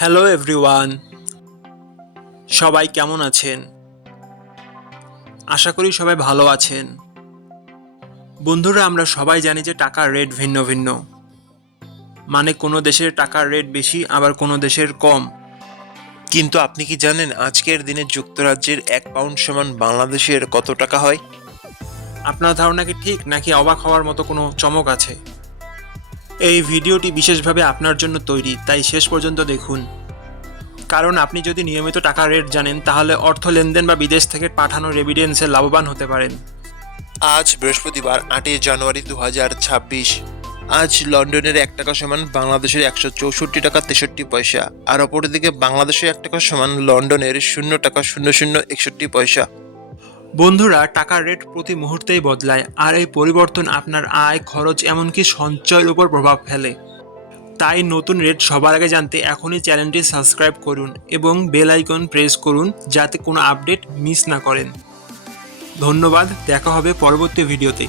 Hello everyone, সবাই কেমন আছেন? আশা করি সবাই ভালো আছেন। বন্ধুরা, আমরা সবাই জানি যে টাকার রেট ভিন্ন ভিন্ন। মানে কোনো দেশের টাকার রেট বেশি, আবার কোনো দেশের কম। কিন্তু আপনি কি জানেন আজকের দিনে যুক্তরাজ্যের 1 পাউন্ড সমান বাংলাদেশের কত টাকা হয়? আপনার ধারণা কি ঠিক, নাকি অবাক হওয়ার মতো কোনো চমক আছে? এই ভিডিওটি বিশেষভাবে আপনার জন্য তৈরি, তাই শেষ পর্যন্ত দেখুন। কারণ আপনি যদি নিয়মিত টাকার রেট জানেন, তাহলে অর্থ লেনদেন বা বিদেশ থেকে পাঠানো রেমিটেন্সে লাভবান হতে পারেন। আজ বৃহস্পতিবার 8 জানুয়ারি 2026। আজ লন্ডনের 1 টাকা সমান বাংলাদেশের 164 টাকা 63 পয়সা, আর অপরদিকে বাংলাদেশের 1 টাকা সমান লন্ডনের 0 টাকা 0061 পয়সা। বন্ধুরা, টাকার রেট প্রতি মুহূর্তেই বদলায়, আর এই পরিবর্তন আপনার আয়, খরচ, এমনকি সঞ্চয়ের উপর প্রভাব ফেলে। তাই নতুন রেট সবার আগে জানতে এখনই চ্যানেলটি সাবস্ক্রাইব করুন এবং বেল আইকন প্রেস করুন, যাতে কোনো আপডেট মিস না করেন। ধন্যবাদ, দেখা হবে পরবর্তী ভিডিওতে।